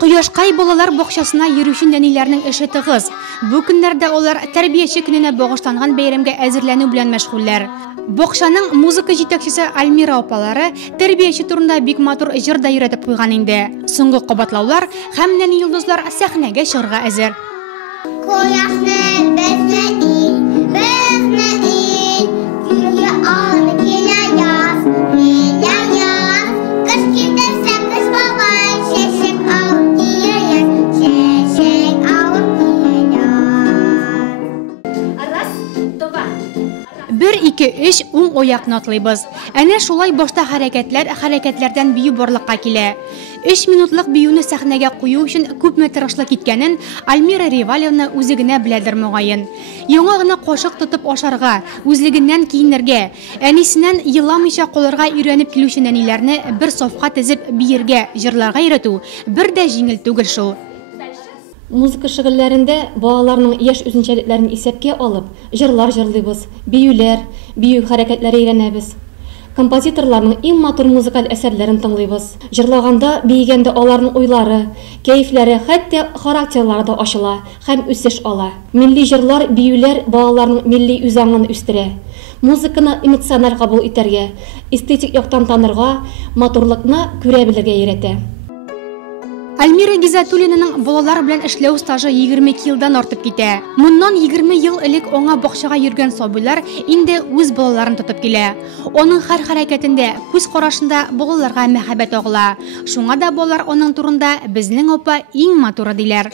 Кояшкай балалар бакчасына йөрүче нәниләрнең эше тыгыз. Бу көннәрдә алар тәрбияче көненә багышланган бәйрәмгә әзерләнү белән мәшгульләр. Бакчаның музыка җитәкчесе Альмира апалары тәрбияче турында бик матур җыр да өйрәтеп куйган инде. Соңгы кабатлаулар һәм нәни йолдызлар сәхнәгә чыгарга әзер. Бер, ике, өч, уң аяк атлыйбыз. Әнә шулай башта хәрәкәтләрдән бию барлыкка килә. 3 минутлык биюне сәхнәгә кую өчен күпме тырышлык киткәнен Альмира Ревалевна үзе генә беләдер мөгаен. Яңа гына кашык тотып ашарга, үзлегеннән киенергә, әнисеннән еламыйча калырга өйрәнеп килүче нәниләрне бер сафка тезеп биергә, җырларга өйрәтү бер дә җиңел түгел шул. Музыка шөгыльләрендә балаларның яшь үзенчәлекләрен исәпкә алып, җырлар җырлыйбыз, биюләр, бию хәрәкәтләре өйрәнәбез. Композиторларның иң матур музыкаль әсәрләрен тыңлыйбыз. Җырлаганда, биегәндә аларның уйлары, кәефләре, хәтта характерлары да ачыла һәм үсеш ала. Милли җырлар, биюләр балаларның милли үзаңын үстерә. Музыканы эмоциональ кабул итәргә, эстетик яктан танырга, матурлыкны күрә белергә өйрәтә. Альмира Гизатуллинаның балалар белән эшләү стажы 22 елдан артып китә. Моннан 20 ел элек аңа бакчага йөргән сабыйлар инде үз балаларын тотып килә. Аның һәр хәрәкәтендә, күз карашында балаларга мәхәббәт агыла. Шуңа да балалар аның турында безнең апа иң матуры диләр.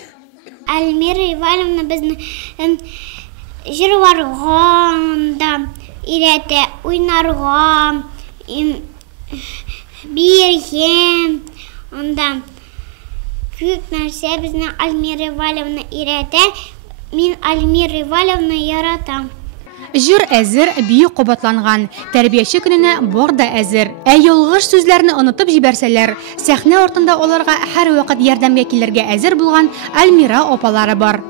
Альмира Ивановна безне җырларга да өйрәтә, уйнарга, биергә, анда күп нәрсә безне Альмира Ивановна өйрәтә. Мин Альмира Ивановна яратам. Җыр әзер, бию кабатланган, тәрбияче көненә бар да әзер. Ә ялгыш сүзләрне онытып җибәрсәләр, сәхнә артында аларга һәр вакыт ярдәмгә килергә әзер булган Альмира апалары бар.